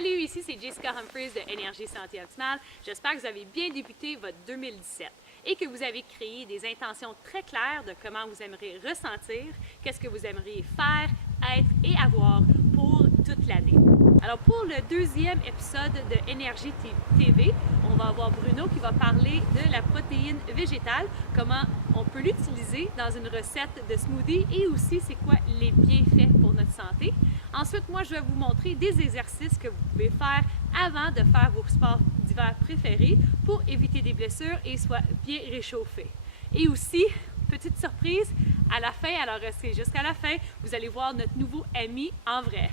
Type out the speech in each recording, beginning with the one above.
Salut, ici c'est Jessica Humphries de Énergie Santé Optimale. J'espère que vous avez bien débuté votre 2017 et que vous avez créé des intentions très claires de comment vous aimeriez ressentir, qu'est-ce que vous aimeriez faire, être et avoir pour toute l'année. Alors pour le deuxième épisode de Énergie TV, on va avoir Bruno qui va parler de la protéine végétale, comment on peut l'utiliser dans une recette de smoothie et aussi c'est quoi les bienfaits pour notre santé. Ensuite, moi, je vais vous montrer des exercices que vous pouvez faire avant de faire vos sports d'hiver préférés pour éviter des blessures et soit bien réchauffé. Et aussi, petite surprise, à la fin, alors restez jusqu'à la fin, vous allez voir notre nouveau ami en vrai.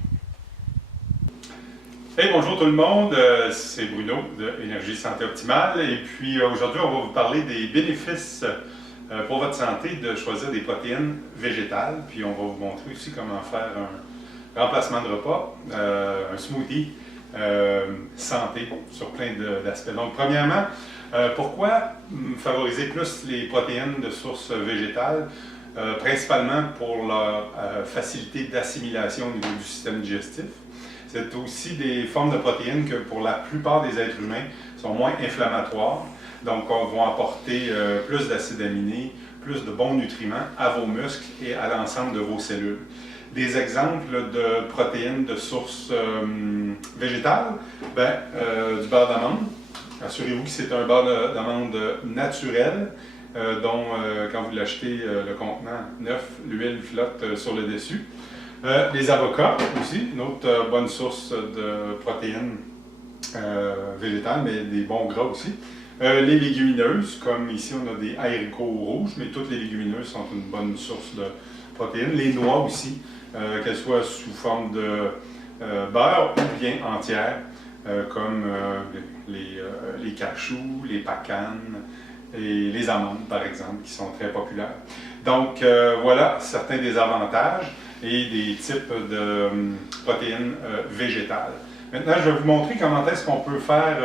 Hey, bonjour tout le monde, c'est Bruno de Énergie Santé Optimale et puis aujourd'hui on va vous parler des bénéfices pour votre santé de choisir des protéines végétales, puis on va vous montrer aussi comment faire un remplacement de repas, un smoothie santé sur plein d'aspects. Donc premièrement, pourquoi favoriser plus les protéines de source végétale? Principalement pour leur facilité d'assimilation au niveau du système digestif. C'est aussi des formes de protéines que pour la plupart des êtres humains sont moins inflammatoires, donc vont apporter plus d'acides aminés, plus de bons nutriments à vos muscles et à l'ensemble de vos cellules. Des exemples de protéines de source végétale, du beurre d'amande. Assurez-vous que c'est un beurre d'amande naturel, dont quand vous l'achetez, le contenant neuf, l'huile flotte sur le dessus. Les avocats aussi, une autre bonne source de protéines végétales, mais des bons gras aussi. Les légumineuses, comme ici on a des haricots rouges, mais toutes les légumineuses sont une bonne source de protéines. Les noix aussi, qu'elles soient sous forme de beurre ou bien entières, comme les cachous, les pacanes et les amandes par exemple, qui sont très populaires. Donc voilà certains des avantages et des types de protéines végétales. Maintenant, je vais vous montrer comment est-ce qu'on peut faire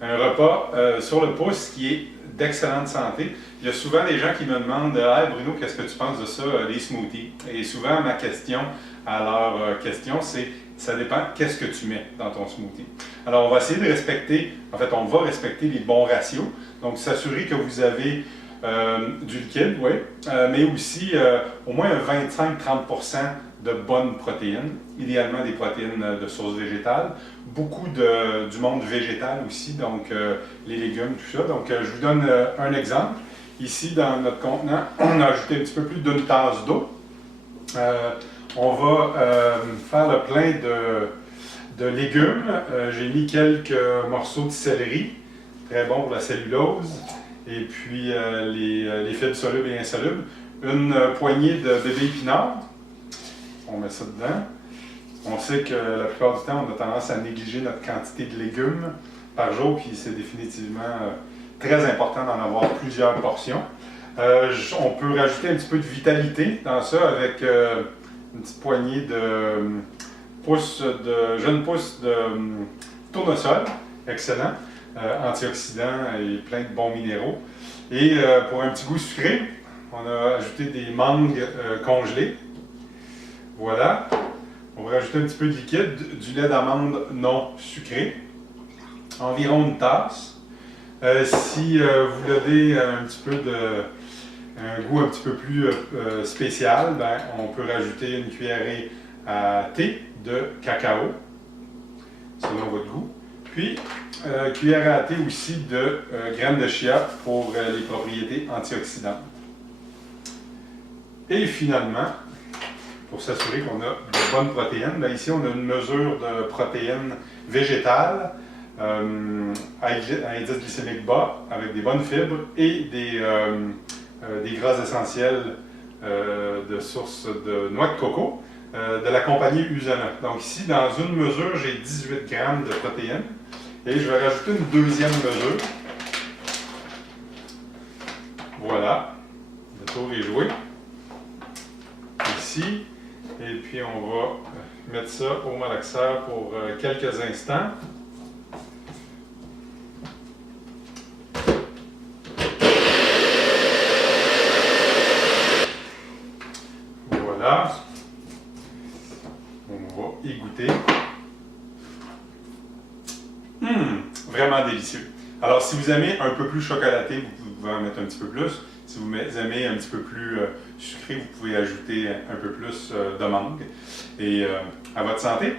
un repas sur le pouce qui est d'excellente santé. Il y a souvent des gens qui me demandent « Hey Bruno, qu'est-ce que tu penses de ça, les smoothies? » Et souvent, ma question à leur question, c'est « Ça dépend qu'est-ce que tu mets dans ton smoothie. » Alors, on va essayer de respecter, en fait, on va respecter les bons ratios. Donc, s'assurer que vous avez du liquide, oui, mais aussi au moins 25-30% de bonnes protéines, idéalement des protéines de source végétale, beaucoup du monde végétal aussi, donc les légumes, tout ça. Donc je vous donne un exemple. Ici, dans notre contenant, on a ajouté un petit peu plus d'une tasse d'eau. On va faire le plein de légumes. J'ai mis quelques morceaux de céleri, très bon pour la cellulose. Et puis les fibres solubles et insolubles. Une poignée de bébé épinards. On met ça dedans. On sait que la plupart du temps, on a tendance à négliger notre quantité de légumes par jour, puis c'est définitivement très important d'en avoir plusieurs portions. On peut rajouter un petit peu de vitalité dans ça avec une petite poignée de jeunes pousses de tournesol. Excellent. Antioxydants et plein de bons minéraux. Et pour un petit goût sucré, on a ajouté des mangues congelées. Voilà. On va rajouter un petit peu de liquide, du lait d'amande non sucré, environ une tasse. Si vous voulez un petit peu un goût un petit peu plus spécial, on peut rajouter une cuillerée à thé de cacao, selon votre goût. Puis, cuillère à thé aussi de graines de chia pour les propriétés antioxydantes. Et finalement, pour s'assurer qu'on a de bonnes protéines, ici on a une mesure de protéines végétales à indice glycémique bas, avec des bonnes fibres et des gras essentiels de source de noix de coco de la compagnie Usana. Donc ici, dans une mesure, j'ai 18 grammes de protéines. Et je vais rajouter une deuxième mesure. Voilà. Le tour est joué. Ici. Et puis on va mettre ça au malaxeur pour quelques instants. Voilà. On va y goûter. Vraiment délicieux. Alors, si vous aimez un peu plus chocolaté, vous pouvez en mettre un petit peu plus. Si vous aimez un petit peu plus sucré, vous pouvez ajouter un peu plus de mangue. Et à votre santé!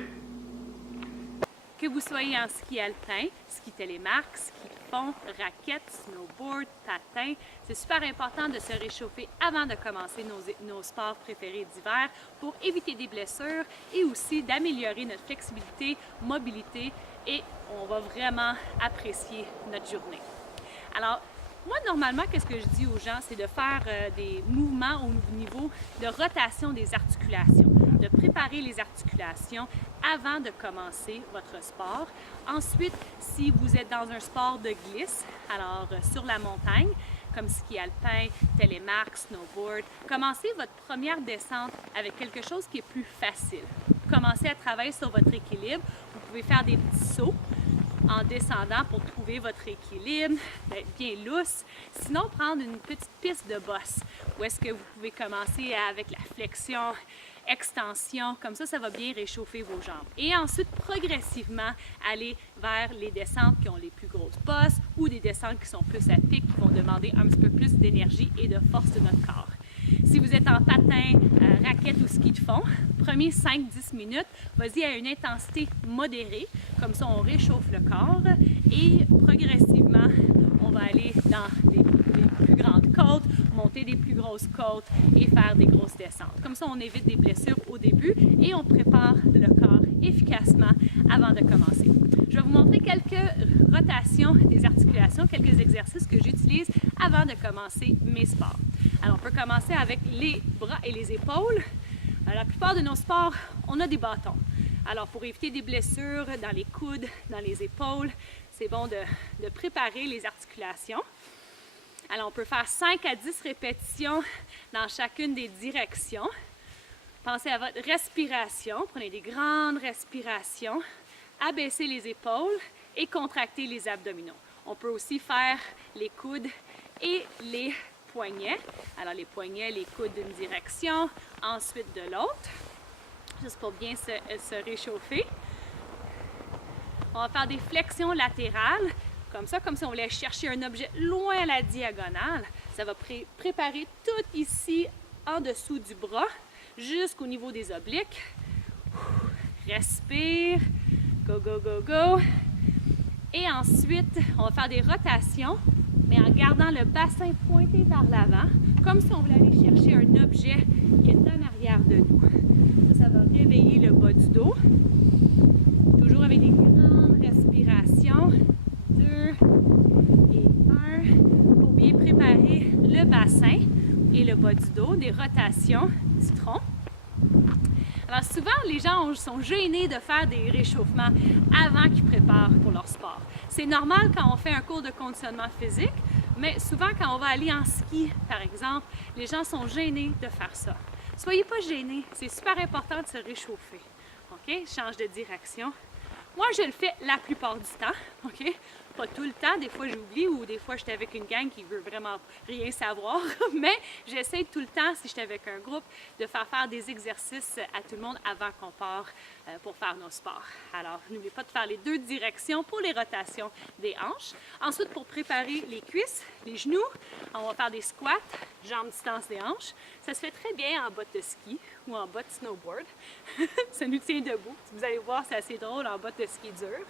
Que vous soyez en ski alpin, ski télémarque, ski de fond, raquettes, snowboard, patin, c'est super important de se réchauffer avant de commencer nos sports préférés d'hiver pour éviter des blessures et aussi d'améliorer notre flexibilité, mobilité et on va vraiment apprécier notre journée. Alors, moi, normalement, qu'est-ce que je dis aux gens, c'est de faire des mouvements au niveau de rotation des articulations, de préparer les articulations avant de commencer votre sport. Ensuite, si vous êtes dans un sport de glisse, alors sur la montagne, comme ski alpin, télémarque, snowboard, commencez votre première descente avec quelque chose qui est plus facile. Commencez à travailler sur votre équilibre. Vous pouvez faire des petits sauts en descendant pour trouver votre équilibre, d'être bien lousse. Sinon, prendre une petite piste de bosse où est-ce que vous pouvez commencer avec la flexion, extension, comme ça va bien réchauffer vos jambes. Et ensuite, progressivement, aller vers les descentes qui ont les plus grosses bosses ou des descentes qui sont plus à pic, qui vont demander un petit peu plus d'énergie et de force de notre corps. Si vous êtes en patin, raquette ou ski de fond, premiers 5-10 minutes, vas-y à une intensité modérée, comme ça on réchauffe le corps et progressivement, on va aller dans les plus grandes côtes, monter des plus grosses côtes et faire des grosses descentes. Comme ça, on évite des blessures au début et on prépare le corps efficacement avant de commencer. Je vais vous montrer quelques rotations des articulations, quelques exercices que j'utilise avant de commencer mes sports. Alors, on peut commencer avec les bras et les épaules. La plupart de nos sports, on a des bâtons. Alors, pour éviter des blessures dans les coudes, dans les épaules, c'est bon de préparer les articulations. Alors, on peut faire 5 à 10 répétitions dans chacune des directions. Pensez à votre respiration. Prenez des grandes respirations. Abaissez les épaules et contractez les abdominaux. On peut aussi faire les coudes et les poignets. Alors, les poignets, les coudes d'une direction, ensuite de l'autre, juste pour bien se réchauffer. On va faire des flexions latérales, comme si on voulait chercher un objet loin à la diagonale. Ça va préparer tout ici, en dessous du bras, jusqu'au niveau des obliques. Respire, go, go, go, go. Et ensuite, on va faire des rotations, mais en gardant le bassin pointé vers l'avant, comme si on voulait aller chercher un objet qui est en arrière de nous. Ça va réveiller le bas du dos. Toujours avec des grandes respirations. 2 et 1 pour bien préparer le bassin et le bas du dos, des rotations du tronc. Alors souvent, les gens sont gênés de faire des réchauffements avant qu'ils préparent pour leur sport. C'est normal quand on fait un cours de conditionnement physique, mais souvent quand on va aller en ski, par exemple, les gens sont gênés de faire ça. Soyez pas gênés, c'est super important de se réchauffer. OK? Change de direction. Moi, je le fais la plupart du temps, OK? Pas tout le temps, des fois j'oublie ou des fois j'étais avec une gang qui veut vraiment rien savoir, mais j'essaie tout le temps, si j'étais avec un groupe, de faire des exercices à tout le monde avant qu'on part pour faire nos sports. Alors, n'oubliez pas de faire les 2 directions pour les rotations des hanches. Ensuite, pour préparer les cuisses, les genoux, on va faire des squats, jambes distance des hanches. Ça se fait très bien en bottes de ski ou en bottes snowboard. Ça nous tient debout. Vous allez voir, c'est assez drôle en bottes de ski dur.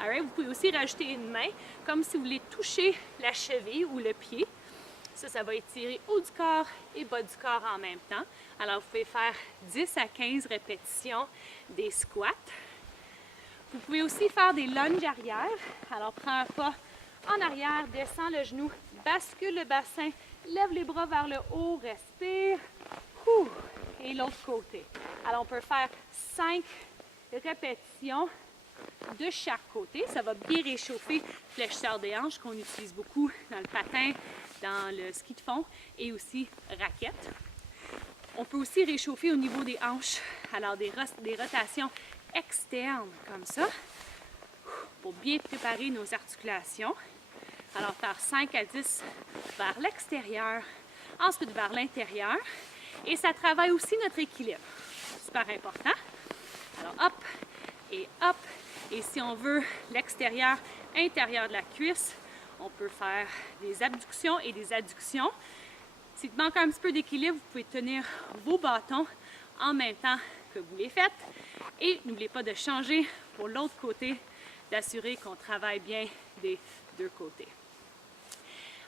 Alright, vous pouvez aussi rajouter une main, comme si vous voulez toucher la cheville ou le pied. Ça va étirer haut du corps et bas du corps en même temps. Alors, vous pouvez faire 10 à 15 répétitions des squats. Vous pouvez aussi faire des lunges arrière. Alors, prends un pas en arrière, descends le genou, bascule le bassin, lève les bras vers le haut, respire. Et l'autre côté. Alors, on peut faire 5 répétitions de chaque côté. Ça va bien réchauffer le fléchisseur des hanches qu'on utilise beaucoup dans le patin, dans le ski de fond et aussi raquette. On peut aussi réchauffer au niveau des hanches. Alors, des rotations externes comme ça pour bien préparer nos articulations. Alors, faire 5 à 10 vers l'extérieur, ensuite vers l'intérieur. Et ça travaille aussi notre équilibre. Super important. Alors, hop et hop Et si on veut l'extérieur, intérieur de la cuisse, on peut faire des abductions et des adductions. S'il manque un petit peu d'équilibre, vous pouvez tenir vos bâtons en même temps que vous les faites. Et n'oubliez pas de changer pour l'autre côté, d'assurer qu'on travaille bien des deux côtés.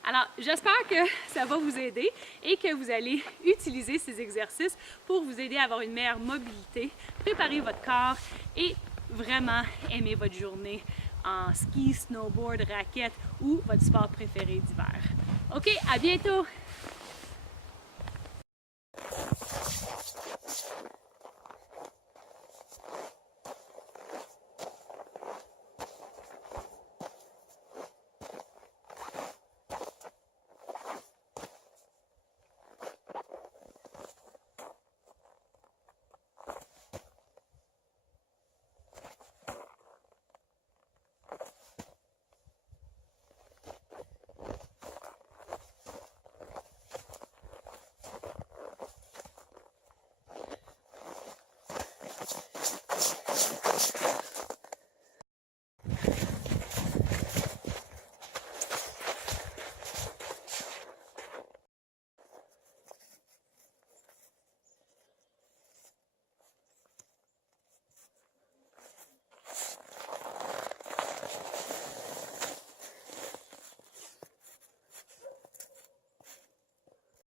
Alors, j'espère que ça va vous aider et que vous allez utiliser ces exercices pour vous aider à avoir une meilleure mobilité, préparer votre corps et vraiment aimer votre journée en ski, snowboard, raquette ou votre sport préféré d'hiver. OK, à bientôt!